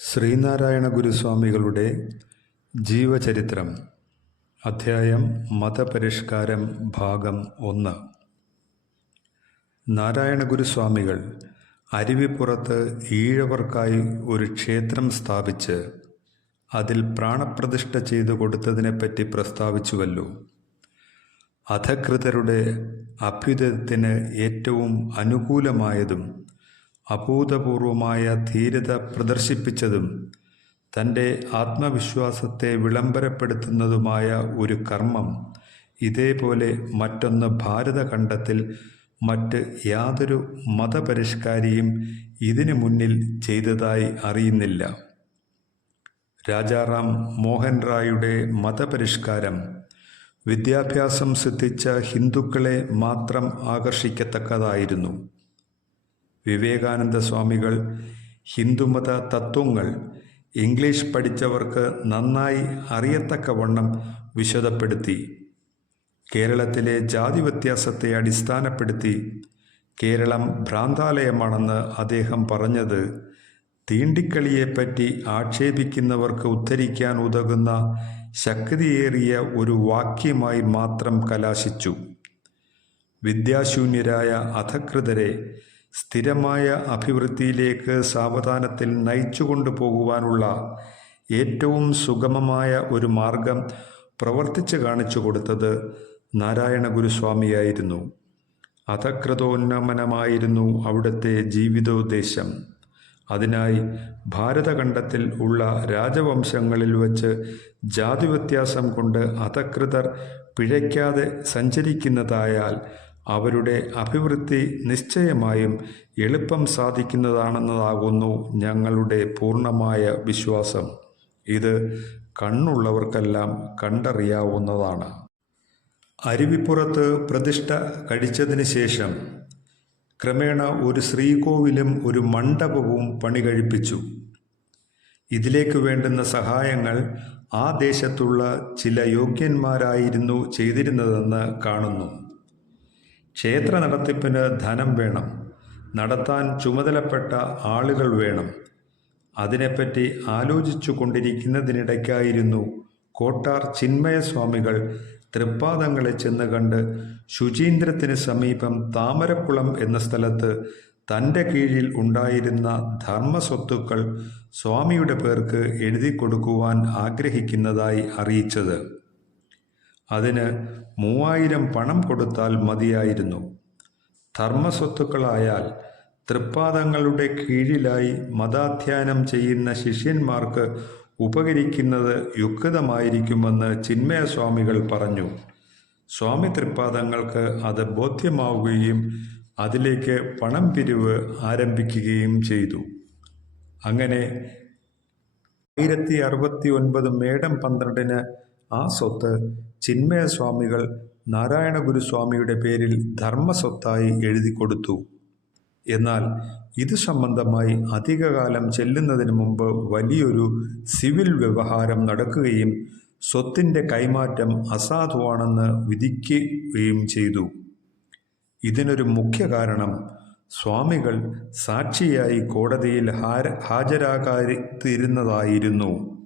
ശ്രീനാരായണ ഗുരുസ്വാമികളുടെ ജീവചരിത്രം അധ്യായം മതപരിഷ്കാരം ഭാഗം ഒന്ന്. നാരായണ ഗുരുസ്വാമികൾ അരുവിപ്പുറത്ത് ഈഴവർക്കായി ഒരു ക്ഷേത്രം സ്ഥാപിച്ച് അതിൽ പ്രാണപ്രതിഷ്ഠ ചെയ്തു കൊടുത്തതിനെപ്പറ്റി പ്രസ്താവിച്ചുവല്ലോ. അധകൃതരുടെ അഭ്യുദയത്തിന് ഏറ്റവും അനുകൂലമായതും അഭൂതപൂർവമായ ധീരത പ്രദർശിപ്പിച്ചതും തന്റെ ആത്മവിശ്വാസത്തെ വിളംബരപ്പെടുത്തുന്നതുമായ ഒരു കർമ്മം ഇതേപോലെ മറ്റൊന്ന് ഭാരതഖണ്ഡത്തിൽ മറ്റ് യാതൊരു മതപരിഷ്കാരിയും ഇതിനു മുന്നിൽ ചെയ്തതായി അറിയുന്നില്ല. രാജാറാം മോഹൻ റായുടെ മതപരിഷ്കാരം വിദ്യാഭ്യാസം സിദ്ധിച്ച ഹിന്ദുക്കളെ മാത്രം ആകർഷിക്കത്തക്കതായിരുന്നു. വിവേകാനന്ദ സ്വാമികൾ ഹിന്ദുമത തത്വങ്ങൾ ഇംഗ്ലീഷ് പഠിച്ചവർക്ക് നന്നായി അറിയത്തക്കവണ്ണം വിശദപ്പെടുത്തി. കേരളത്തിലെ ജാതി വ്യത്യാസത്തെ അടിസ്ഥാനപ്പെടുത്തി കേരളം ഭ്രാന്താലയമാണെന്ന് അദ്ദേഹം പറഞ്ഞത്. തീണ്ടിക്കളിയെപ്പറ്റി ആക്ഷേപിക്കുന്നവർക്ക് ഉദ്ധരിക്കാൻ ഉതകുന്ന ശക്തിയേറിയ ഒരു വാക്യമായി മാത്രം കലാശിച്ചു. വിദ്യാശൂന്യരായ അധകൃതരെ സ്ഥിരമായ അഭിവൃദ്ധിയിലേക്ക് സാവധാനത്തിൽ നയിച്ചുകൊണ്ടു പോകുവാനുള്ള ഏറ്റവും സുഗമമായ ഒരു മാർഗം പ്രവർത്തിച്ചു കാണിച്ചു കൊടുത്തത് നാരായണ ഗുരുസ്വാമിയായിരുന്നു അധകൃതോന്നമനമായിരുന്നു അവിടുത്തെ ജീവിതോദ്ദേശം അതിനായി ഭാരതഖണ്ഡത്തിൽ ഉള്ള രാജവംശങ്ങളിൽ വച്ച് ജാതിവ്യത്യാസം കൊണ്ട് അധകൃതർ പിഴയ്ക്കാതെ സഞ്ചരിക്കുന്നതായാൽ അവരുടെ അഭിവൃദ്ധി നിശ്ചയമായും എളുപ്പം സാധിക്കുന്നതാണെന്നതാകുന്നു ഞങ്ങളുടെ പൂർണമായ വിശ്വാസം. ഇത് കണ്ണുള്ളവർക്കെല്ലാം കണ്ടറിയാവുന്നതാണ്. അരുവിപ്പുറത്ത് പ്രതിഷ്ഠ കഴിച്ചതിന് ശേഷം ക്രമേണ ഒരു ശ്രീകോവിലും ഒരു മണ്ഡപവും പണി കഴിപ്പിച്ചു. ഇതിലേക്ക് വേണ്ടുന്ന സഹായങ്ങൾ ആ ദേശത്തുള്ള ചില യോഗ്യന്മാരായിരുന്നു ചെയ്തിരുന്നതെന്ന് കാണുന്നു. ക്ഷേത്ര നടത്തിപ്പിന് ധനം വേണം. നടത്താൻ ചുമതലപ്പെട്ട ആളുകൾ വേണം. അതിനെപ്പറ്റി ആലോചിച്ചു കൊണ്ടിരിക്കുന്നതിനിടയ്ക്കായിരുന്നു കോട്ടാർ ചിന്മയസ്വാമികൾ തൃപ്പാദങ്ങളെ ചെന്ന് കണ്ട് ശുചീന്ദ്രത്തിന് സമീപം താമരക്കുളം എന്ന സ്ഥലത്ത് തന്റെ കീഴിൽ ഉണ്ടായിരുന്ന ധർമ്മസ്വത്തുക്കൾ സ്വാമിയുടെ പേർക്ക് എഴുതി കൊടുക്കുവാൻ ആഗ്രഹിക്കുന്നതായി അറിയിച്ചത്. അതിന് മൂവായിരം പണം കൊടുത്താൽ മതിയായിരുന്നു. ധർമ്മസ്വത്തുക്കളായാൽ തൃപ്പാദങ്ങളുടെ കീഴിലായി മതാധ്യാനം ചെയ്യുന്ന ശിഷ്യന്മാർക്ക് ഉപകരിക്കുന്നത് യുക്തമായിരിക്കുമെന്ന് ചിന്മയസ്വാമികൾ പറഞ്ഞു. സ്വാമി തൃപ്പാദങ്ങൾക്ക് അത് ബോധ്യമാവുകയും അതിലേക്ക് പണം പിരിവ് ആരംഭിക്കുകയും ചെയ്തു. അങ്ങനെ ആയിരത്തി അറുപത്തി ഒൻപത് മേടം പന്ത്രണ്ടിന് ആ സ്വത്ത് ചിന്മയസ്വാമികൾ നാരായണ ഗുരുസ്വാമിയുടെ പേരിൽ ധർമ്മസ്വത്തായി എഴുതി കൊടുത്തു. എന്നാൽ ഇത് സംബന്ധമായി അധികകാലം ചെല്ലുന്നതിന് മുമ്പ് വലിയൊരു സിവിൽ വ്യവഹാരം നടക്കുകയും സ്വത്തിന്റെ കൈമാറ്റം അസാധുവാണെന്ന് വിധിക്കുകയും ചെയ്തു. ഇതിനൊരു മുഖ്യ കാരണം സ്വാമികൾ സാക്ഷിയായി കോടതിയിൽ ഹാജരാകാതിരുന്നതായിരുന്നു.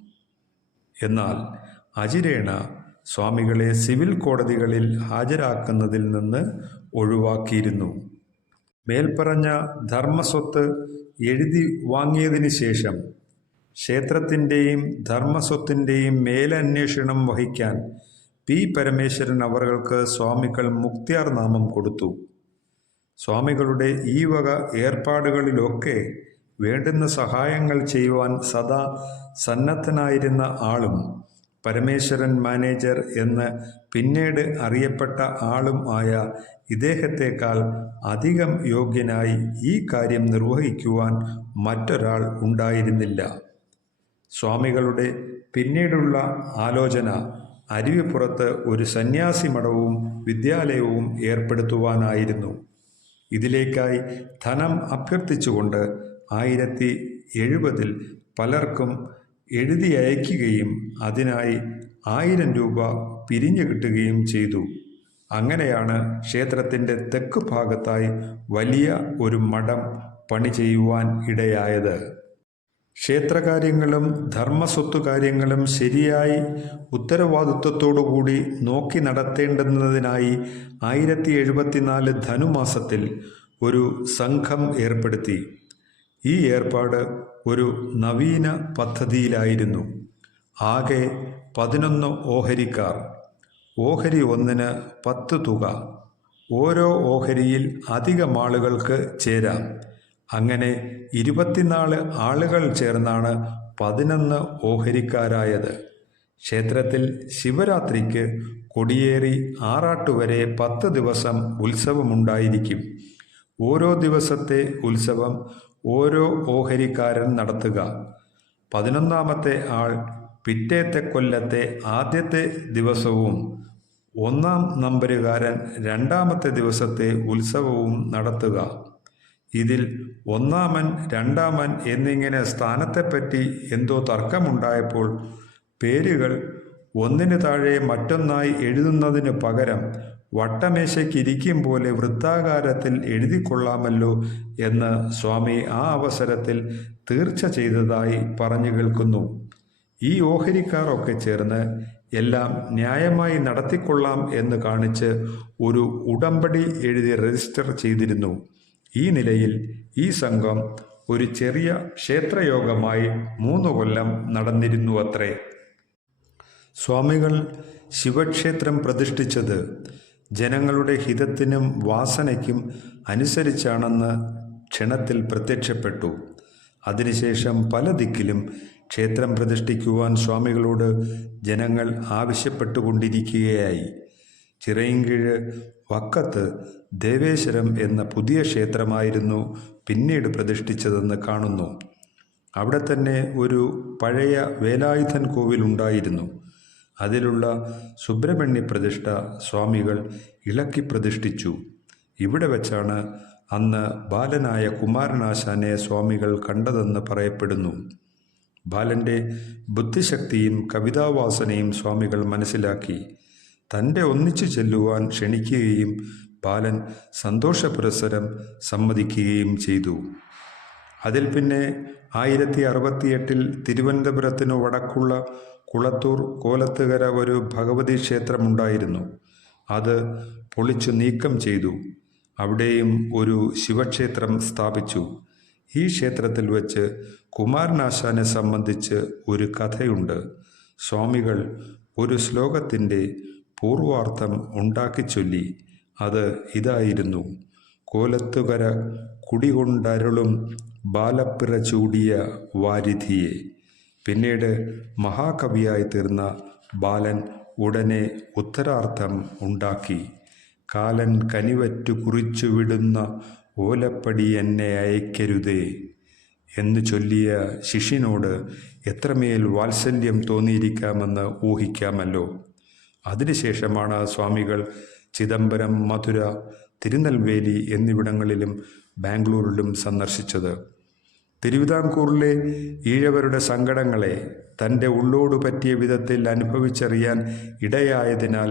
എന്നാൽ അജിരേണ സ്വാമികളെ സിവിൽ കോടതികളിൽ ഹാജരാക്കുന്നതിൽ നിന്ന് ഒഴിവാക്കിയിരുന്നു. മേൽപ്പറഞ്ഞ ധർമ്മസ്വത്ത് എഴുതി വാങ്ങിയതിന് ശേഷം ക്ഷേത്രത്തിന്റെയും ധർമ്മസ്വത്തിന്റെയും മേലന്വേഷണം വഹിക്കാൻ പി. പരമേശ്വരൻ അവർക്ക് സ്വാമികൾ മുക്തിയാർ നാമം കൊടുത്തു. സ്വാമികളുടെ ഈ വക ഏർപ്പാടുകളിലൊക്കെ വേണ്ടുന്ന സഹായങ്ങൾ ചെയ്യുവാൻ സദാ സന്നദ്ധനായിരുന്ന ആളും പരമേശ്വരൻ മാനേജർ എന്ന് പിന്നീട് അറിയപ്പെട്ട ആളും ആയ ഇദ്ദേഹത്തെക്കാൾ അധികം യോഗ്യനായി ഈ കാര്യം നിർവഹിക്കുവാൻ മറ്റൊരാൾ ഉണ്ടായിരുന്നില്ല. സ്വാമികളുടെ പിന്നീടുള്ള ആലോചന അരുവിപ്പുറത്ത് ഒരു സന്യാസി മഠവും വിദ്യാലയവും ഏർപ്പെടുത്തുവാനായിരുന്നു. ഇതിലേക്കായി ധനം അഭ്യർത്ഥിച്ചുകൊണ്ട് ആയിരത്തി എഴുപതിൽ പലർക്കും എഴുതി അയക്കുകയും അതിനായി ആയിരം രൂപ പിരിഞ്ഞു കിട്ടുകയും ചെയ്തു. അങ്ങനെയാണ് ക്ഷേത്രത്തിന്റെ തെക്ക് ഭാഗത്തായി വലിയ ഒരു മഠം പണി ചെയ്യുവാൻ ഇടയായത്. ക്ഷേത്രകാര്യങ്ങളും ധർമ്മസ്വത്ത് കാര്യങ്ങളും ശരിയായി ഉത്തരവാദിത്വത്തോടുകൂടി നോക്കി നടത്തേണ്ടുന്നതിനായി ആയിരത്തി എഴുപത്തിനാല് ധനുമാസത്തിൽ ഒരു സംഘം ഏർപ്പെടുത്തി. ഈ ഏർപ്പാട് ഒരു നവീന പദ്ധതിയിലായിരുന്നു. ആകെ പതിനൊന്ന് ഓഹരിക്കാർ. ഓഹരി ഒന്നിന് പത്ത് തുക. ഓരോ ഓഹരിയിൽ അധികം ആളുകൾക്ക് ചേരാം. അങ്ങനെ ഇരുപത്തിനാല് ആളുകൾ ചേർന്നാണ് പതിനൊന്ന് ഓഹരിക്കാരായത്. ക്ഷേത്രത്തിൽ ശിവരാത്രിക്ക് കൊടിയേറി ആറാട്ടുവരെ പത്ത് ദിവസം ഉത്സവമുണ്ടായിരിക്കും. ഓരോ ദിവസത്തെ ഉത്സവം ഓരോ ഓഹരിക്കാരൻ നടത്തുക. പതിനൊന്നാമത്തെ ആൾ പിറ്റേത്തെ കൊല്ലത്തെ ആദ്യത്തെ ദിവസവും ഒന്നാം നമ്പരുകാരൻ രണ്ടാമത്തെ ദിവസത്തെ ഉത്സവവും നടത്തുക. ഇതിൽ ഒന്നാമൻ രണ്ടാമൻ എന്നിങ്ങനെ സ്ഥാനത്തെപ്പറ്റി എന്തോ തർക്കമുണ്ടായപ്പോൾ പേരുകൾ ഒന്നിനു താഴെ മറ്റൊന്നായി എഴുതുന്നതിന് പകരം വട്ടമേശയ്ക്കിരിക്കും പോലെ വൃത്താകാരത്തിൽ എഴുതിക്കൊള്ളാമല്ലോ എന്ന് സ്വാമി ആ അവസരത്തിൽ തീർച്ച ചെയ്തതായി പറഞ്ഞു കേൾക്കുന്നു. ഈ ഓഹരിക്കാരൊക്കെ ചേർന്ന് എല്ലാം ന്യായമായി നടത്തിക്കൊള്ളാം എന്ന് കാണിച്ച് ഒരു ഉടമ്പടി എഴുതി രജിസ്റ്റർ ചെയ്തിരുന്നു. ഈ നിലയിൽ ഈ സംഘം ഒരു ചെറിയ ക്ഷേത്രയോഗമായി മൂന്ന് കൊല്ലം നടന്നിരുന്നു അത്രേ സ്വാമികൾ ശിവക്ഷേത്രം പ്രതിഷ്ഠിച്ചത് ജനങ്ങളുടെ ഹിതത്തിനും വാസനയ്ക്കും അനുസരിച്ചാണെന്ന് ക്ഷണത്തിൽ പ്രത്യക്ഷപ്പെട്ടു. അതിനുശേഷം പല ദിക്കിലും ക്ഷേത്രം പ്രതിഷ്ഠിക്കുവാൻ സ്വാമികളോട് ജനങ്ങൾ ആവശ്യപ്പെട്ടുകൊണ്ടിരിക്കുകയായി. ചിറയിൻകീഴ് വക്കത്ത് ദേവേശ്വരം എന്ന പുതിയ ക്ഷേത്രമായിരുന്നു പിന്നീട് പ്രതിഷ്ഠിച്ചതെന്ന് കാണുന്നു. അവിടെ തന്നെ ഒരു പഴയ വേലായുധൻ കോവിലുണ്ടായിരുന്നു. അതിലുള്ള സുബ്രഹ്മണ്യ പ്രതിഷ്ഠ സ്വാമികൾ ഇളക്കി പ്രതിഷ്ഠിച്ചു. ഇവിടെ വെച്ചാണ് അന്ന് ബാലനായ കുമാരനാശാനെ സ്വാമികൾ കണ്ടതെന്ന് പറയപ്പെടുന്നു. ബാലന്റെ ബുദ്ധിശക്തിയും കവിതാവാസനയും സ്വാമികൾ മനസ്സിലാക്കി. തന്റെ ഒന്നിച്ചു ചെല്ലുവാൻ ക്ഷണിക്കുകയും ബാലൻ സന്തോഷപുരസരം സമ്മതിക്കുകയും ചെയ്തു. അതിൽ പിന്നെ ആയിരത്തി അറുപത്തിയെട്ടിൽ തിരുവനന്തപുരത്തിനു വടക്കുള്ള കുളത്തൂർ കോലത്തുകര ഒരു ഭഗവതി ക്ഷേത്രമുണ്ടായിരുന്നു. അത് പൊളിച്ചു നീക്കം ചെയ്തു. അവിടെയും ഒരു ശിവക്ഷേത്രം സ്ഥാപിച്ചു. ഈ ക്ഷേത്രത്തിൽ വച്ച് കുമാരനാശാനെ സംബന്ധിച്ച് ഒരു കഥയുണ്ട്. സ്വാമികൾ ഒരു ശ്ലോകത്തിന്റെ പൂർവാർത്ഥം ഉണ്ടാക്കി ചൊല്ലി അത് ഇതായിരുന്നു. കോലത്തുകര കുടികൊണ്ടരുളും ബാലപ്പിറ ചൂടിയ വാരിധിയെ. പിന്നീട് മഹാകവിയായി തീർന്ന ബാലൻ ഉടനെ ഉത്തരാർത്ഥം ഉണ്ടാക്കി. കാലൻ കനിവറ്റു കുറിച്ചു വിടുന്ന ഓലപ്പടി എന്നെ അയക്കരുതേ എന്ന് ചൊല്ലിയ ശിഷ്യനോട് എത്രമേൽ വാത്സല്യം തോന്നിയിരിക്കാമെന്ന് ഊഹിക്കാമല്ലോ. അതിനുശേഷമാണ് സ്വാമികൾ ചിദംബരം മധുര തിരുനെൽവേലി എന്നിവിടങ്ങളിലും ബാംഗ്ലൂരിലും സന്ദർശിച്ചത്. തിരുവിതാംകൂറിലെ ഈഴവരുടെ സങ്കടങ്ങളെ തന്റെ ഉള്ളോട് പറ്റിയ വിധത്തിൽ അനുഭവിച്ചറിയാൻ ഇടയായതിനാൽ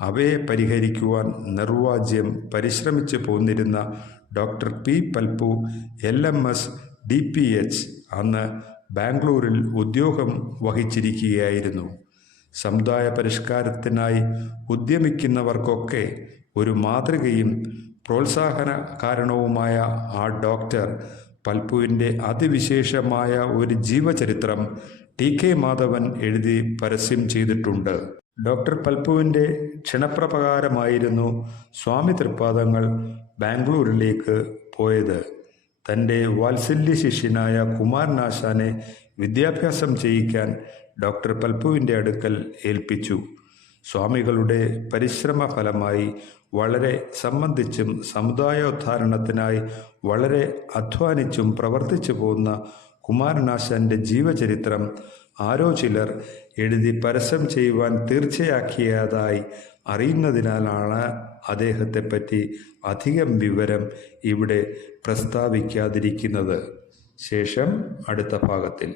അവയെ പരിഹരിക്കുവാൻ നിർവാജ്യം പരിശ്രമിച്ചു പോന്നിരുന്ന doctor P Palpu L M S D P H അന്ന് ബാംഗ്ലൂരിൽ ഉദ്യോഗം വഹിച്ചിരിക്കുകയായിരുന്നു. സമുദായ പരിഷ്കാരത്തിനായി ഉദ്യമിക്കുന്നവർക്കൊക്കെ ഒരു മാതൃകയും പ്രോത്സാഹന കാരണവുമായ ആ ഡോക്ടർ പൽപ്പുവിന്റെ അതിവിശേഷമായ ഒരു ജീവചരിത്രം ടി കെ മാധവൻ എഴുതി പരസ്യം ചെയ്തിട്ടുണ്ട്. ഡോക്ടർ പൽപ്പുവിന്റെ ക്ഷണപ്രകാരമായിരുന്നു സ്വാമി തൃപ്പാദങ്ങൾ ബാംഗ്ലൂരിലേക്ക് പോയത്. തന്റെ വാത്സല്യ ശിഷ്യനായ കുമാരനാശാനെ വിദ്യാഭ്യാസം ചെയ്യിക്കാൻ ഡോക്ടർ പൽപ്പുവിന്റെ അടുക്കൽ ഏൽപ്പിച്ചു. സ്വാമികളുടെ പരിശ്രമ ഫലമായി വളരെ സംബന്ധിച്ചും സമുദായോദ്ധാരണത്തിനായി വളരെ അധ്വാനിച്ചും പ്രവർത്തിച്ചു പോകുന്ന കുമാരനാശാന്റെ ജീവചരിത്രം ആരോ ചിലർ എഴുതി പരസ്യം ചെയ്യുവാൻ തീർച്ചയാക്കിയതായി അറിയുന്നതിനാലാണ് അദ്ദേഹത്തെപ്പറ്റി അധികം വിവരം ഇവിടെ പ്രസ്താവിക്കാതിരിക്കുന്നത്. ശേഷം അടുത്ത ഭാഗത്തിൽ.